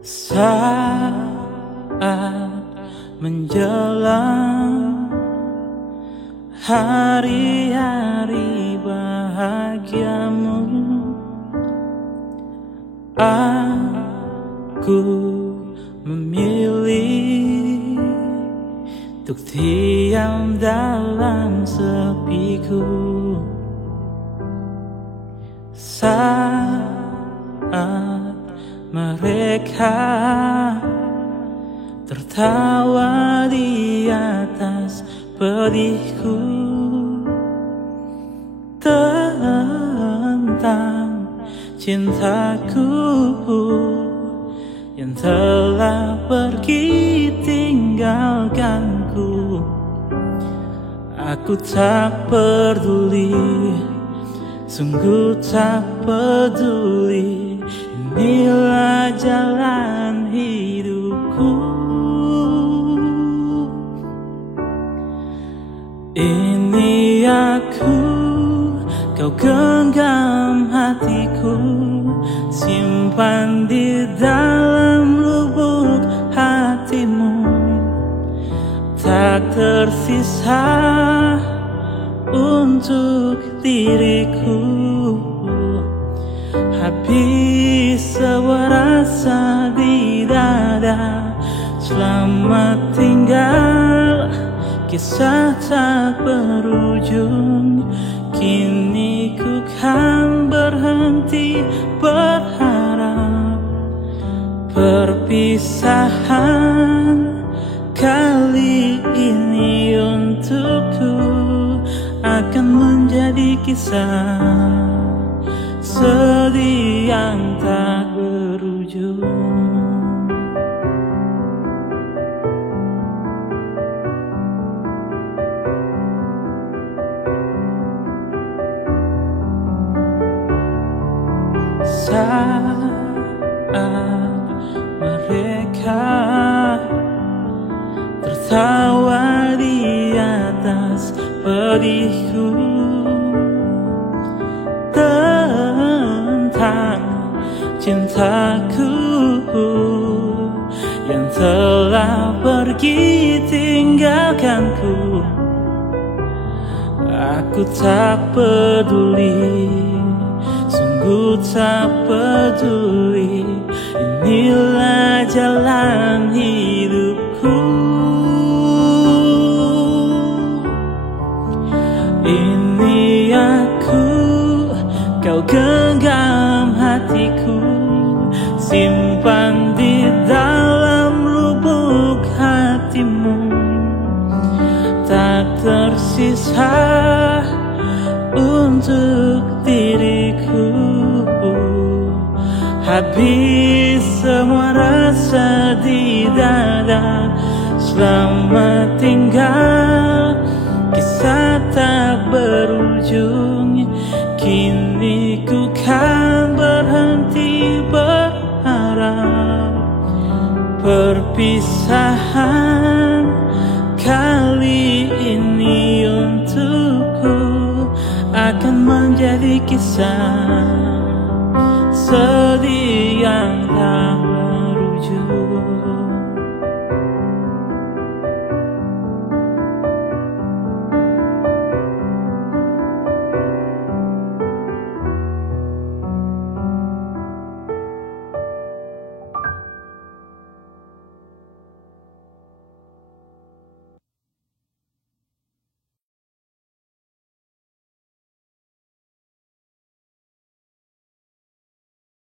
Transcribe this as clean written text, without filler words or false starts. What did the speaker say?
Saat menjelang hari-hari bahagiamu, aku memilih untuk diam dalam sepiku. Saat mereka tertawa di atas pedihku tentang cintaku yang telah pergi tinggalkanku. Aku tak peduli, sungguh tak peduli. Inilah jalan hidupku. Ini aku, kau genggam hatiku, simpan di dalam lubuk hatimu. Tak tersisa untuk diriku, habis semua rasa di dada. Selamat tinggal, kisah tak berujung. Kini ku kan berhenti berharap perpisahan kali ini untukku akan menjadi kisah sedih yang tak berujung. Saat mereka tertawa di atas pedihku tentang cintaku yang telah pergi tinggalkanku, aku tak peduli, sungguh tak peduli. Inilah jalan hidupku. Ini aku, kau genggam hatiku, simpan di dalam lubuk hatimu. Tak tersisa untuk diriku, habis semua rasa di dada. Selamat tinggal, kisah tak berujung. Kini ku kan berhenti berharap perpisahan kali ini untukku akan menjadi kisah sedih yang